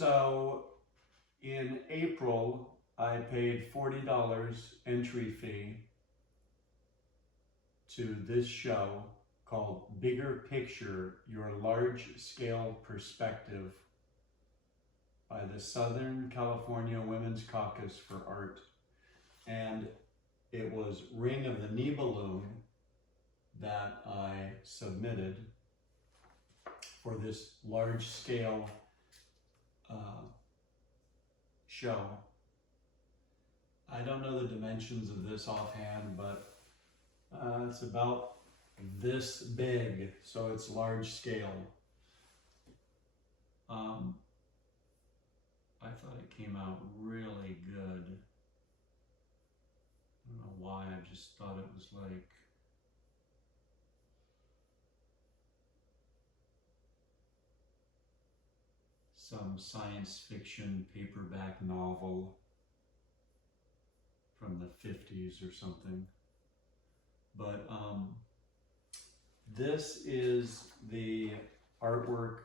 So in April, I paid $40 entry fee to this show called Bigger Picture, Your Large-Scale Perspective by the Southern California Women's Caucus for Art. And it was Ring of the Nibelung that I submitted for this large-scale show. I don't know the dimensions of this offhand, but it's about this big, so it's large scale. I thought it came out really good. I don't know why, I just thought it was like some science fiction paperback novel from the 50s or something. But this is the artwork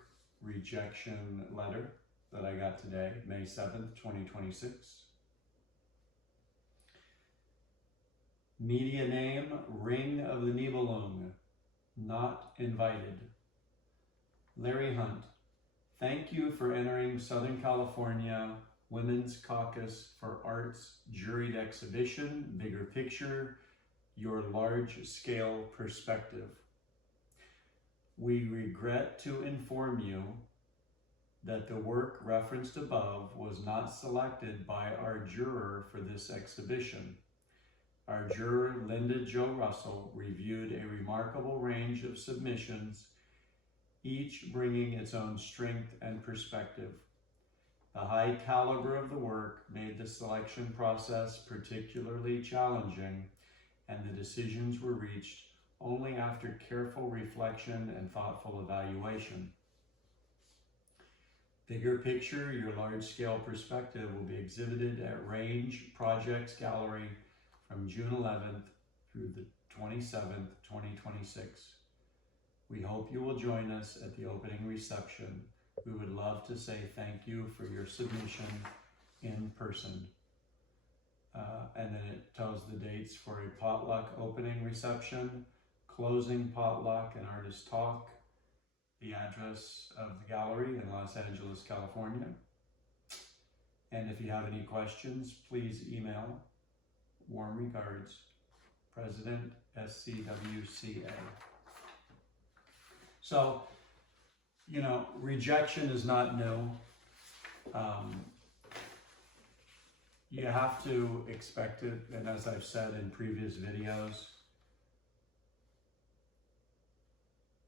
rejection letter that I got today, May 7th, 2026. Media name, Ring of the Nibelung, not invited. l.hunt, thank you for entering Southern California Women's Caucus for Arts juried exhibition, Bigger Picture, Your Large-Scale Perspective. We regret to inform you that the work referenced above was not selected by our juror for this exhibition. Our juror, Linda Jo Russell, reviewed a remarkable range of submissions, each bringing its own strength and perspective. The high caliber of the work made the selection process particularly challenging, and the decisions were reached only after careful reflection and thoughtful evaluation. Bigger Picture, Your Large-Scale Perspective will be exhibited at Range Projects Gallery from June 11th through the 27th, 2026. We hope you will join us at the opening reception. We would love to say thank you for your submission in person. And then it tells the dates for a potluck opening reception, closing potluck and artist talk, the address of the gallery in Los Angeles, California. And if you have any questions, please email. Warm regards, President, SCWCA. So, you know, rejection is not new. You have to expect it, and as I've said in previous videos,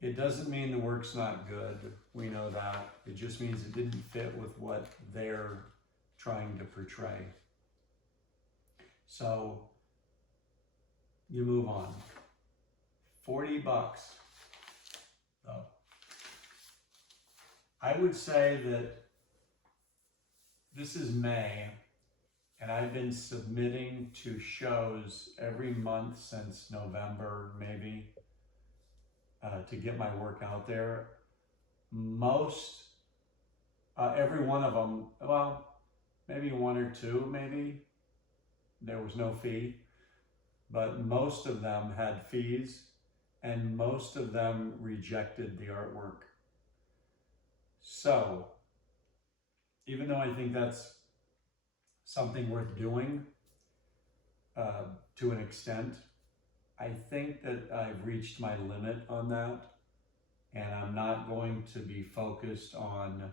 it doesn't mean the work's not good. We know that. It just means it didn't fit with what they're trying to portray. So you move on. $40 though. I would say that this is May, and I've been submitting to shows every month since November, maybe, to get my work out there. Every one of them, well, maybe one or two, maybe, there was no fee, but most of them had fees, and most of them rejected the artwork. So, even though I think that's something worth doing to an extent, I think that I've reached my limit on that, and I'm not going to be focused on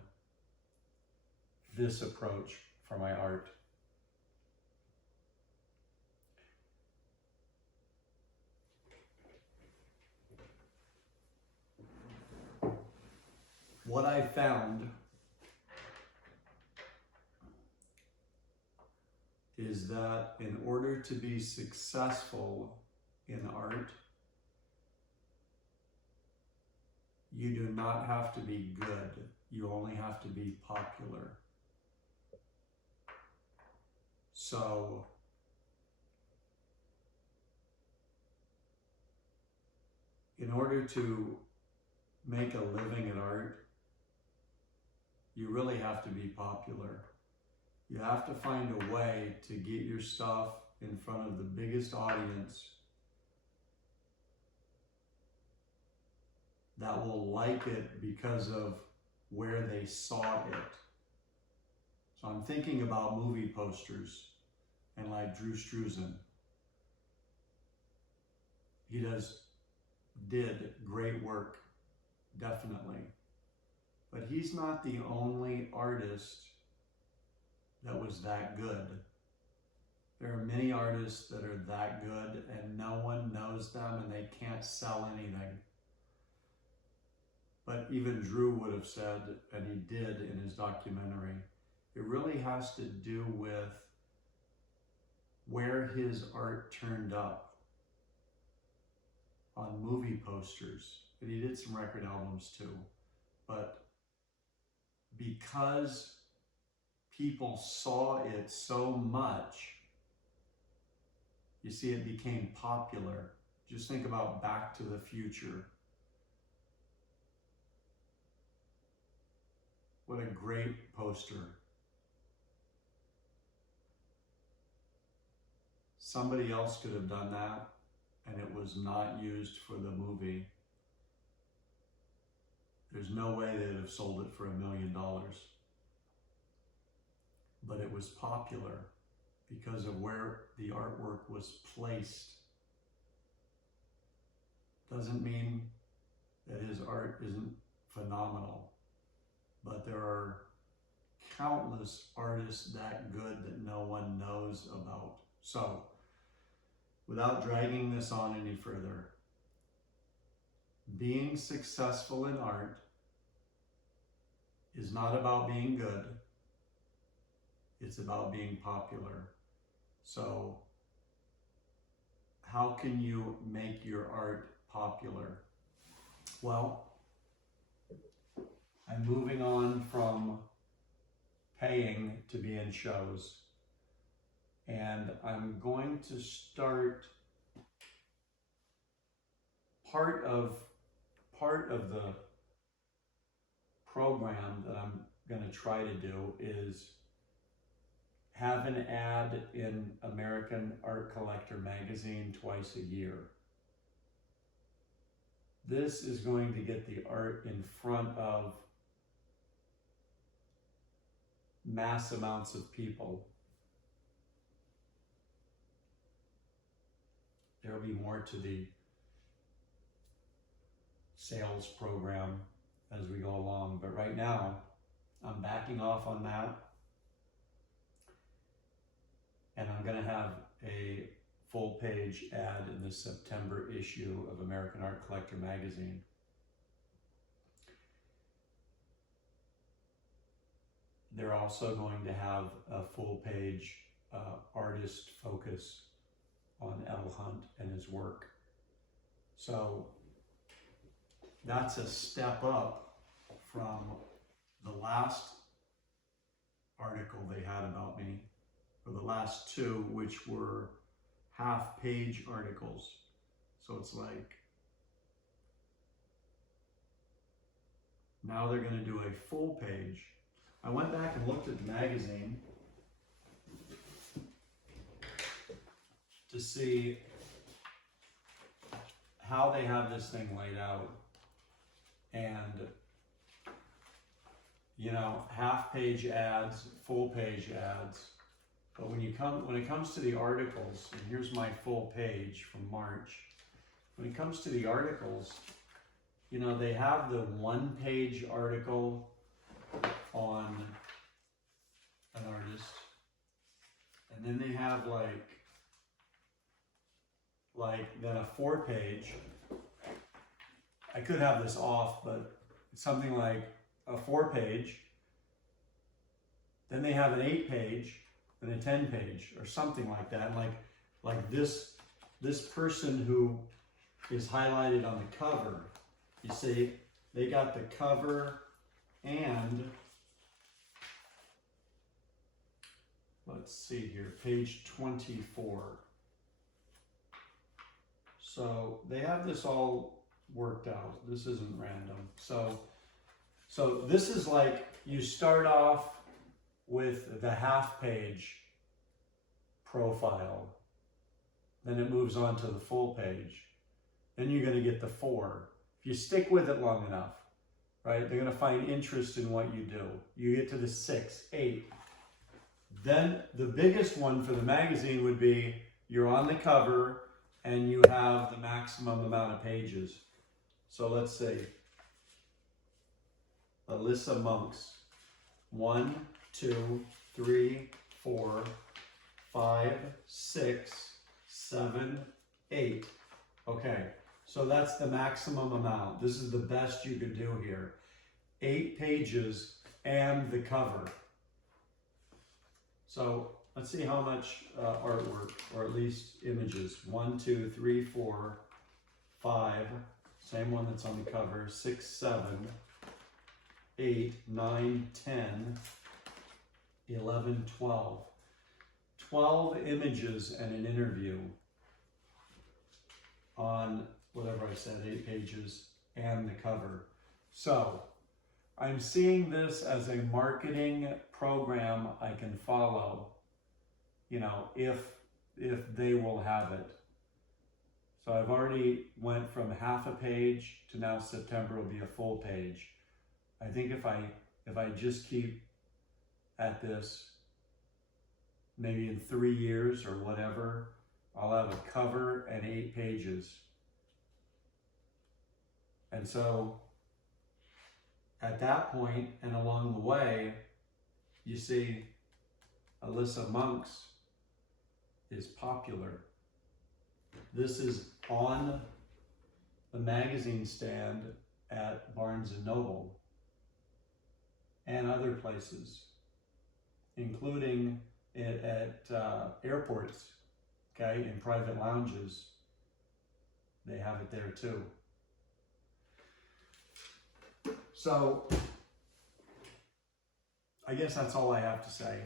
this approach for my art. What I found is that in order to be successful in art, you do not have to be good. You only have to be popular. So, in order to make a living in art, you really have to be popular. You have to find a way to get your stuff in front of the biggest audience that will like it because of where they saw it. So I'm thinking about movie posters and like Drew Struzan. He did great work, definitely. But he's not the only artist that was that good. There are many artists that are that good and no one knows them and they can't sell anything. But even Drew would have said, and he did in his documentary, it really has to do with where his art turned up on movie posters. And he did some record albums too. But because people saw it so much, you see, it became popular. Just think about Back to the Future. What a great poster. Somebody else could have done that, and it was not used for the movie. There's no way they'd have sold it for $1 million. But it was popular because of where the artwork was placed. Doesn't mean that his art isn't phenomenal, but there are countless artists that good that no one knows about. So, without dragging this on any further, being successful in art is not about being good. It's about being popular. So, how can you make your art popular? Well, I'm moving on from paying to be in shows. And I'm going to start part of the program that I'm going to try to do is have an ad in American Art Collector magazine twice a year. This is going to get the art in front of mass amounts of people. There will be more to the sales program as we go along, but right now I'm backing off on that, and I'm going to have a full page ad in the September issue of American Art Collector magazine. They're also going to have a full page artist focus on l.hunt and his work. So that's a step up from the last article they had about me, or the last two, which were half-page articles. So it's like, now they're going to do a full page. I went back and looked at the magazine to see how they have this thing laid out. And, you know, half-page ads, full-page ads. But when it comes to the articles, and here's my full page from March. When it comes to the articles, you know, they have the one-page article on an artist, and then they have like then a 4-page. I could have this off, but it's something like a 4-page. Then they have an 8-page and a 10-page, or something like that. Like this person who is highlighted on the cover. You see, they got the cover and let's see here, page 24. So they have this all worked out. This isn't random. So So this is like, you start off with the half page profile, then it moves on to the full page. Then you're going to get the 4. If you stick with it long enough, right, they're going to find interest in what you do. You get to the 6, 8. Then the biggest one for the magazine would be you're on the cover and you have the maximum amount of pages. So let's see. Alyssa Monks. 1, 2, 3, 4, 5, 6, 7, 8. Okay, so that's the maximum amount. This is the best you could do here. 8 pages and the cover. So let's see how much artwork, or at least images. 1, 2, 3, 4, 5. Same one that's on the cover. 6, 7, 8, 9, 10, 11, 12. 12 images and an interview on whatever I said, 8 pages and the cover. So I'm seeing this as a marketing program I can follow, you know, if they will have it. So I've already went from half a page to now September will be a full page. I think if I just keep at this, maybe in 3 years or whatever, I'll have a cover and 8 pages. And so at that point and along the way, you see Alyssa Monks is popular. This is on the magazine stand at Barnes & Noble and other places, including it at airports, okay, in private lounges. They have it there too. So I guess that's all I have to say.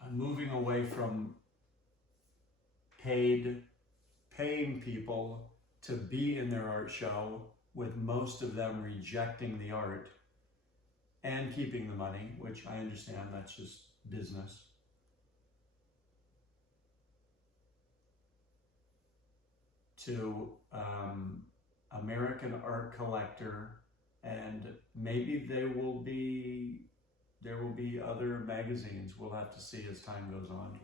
I'm moving away from paying people to be in their art show, with most of them rejecting the art and keeping the money, which I understand, that's just business. To American art collector, and maybe there will be other magazines. We'll have to see as time goes on.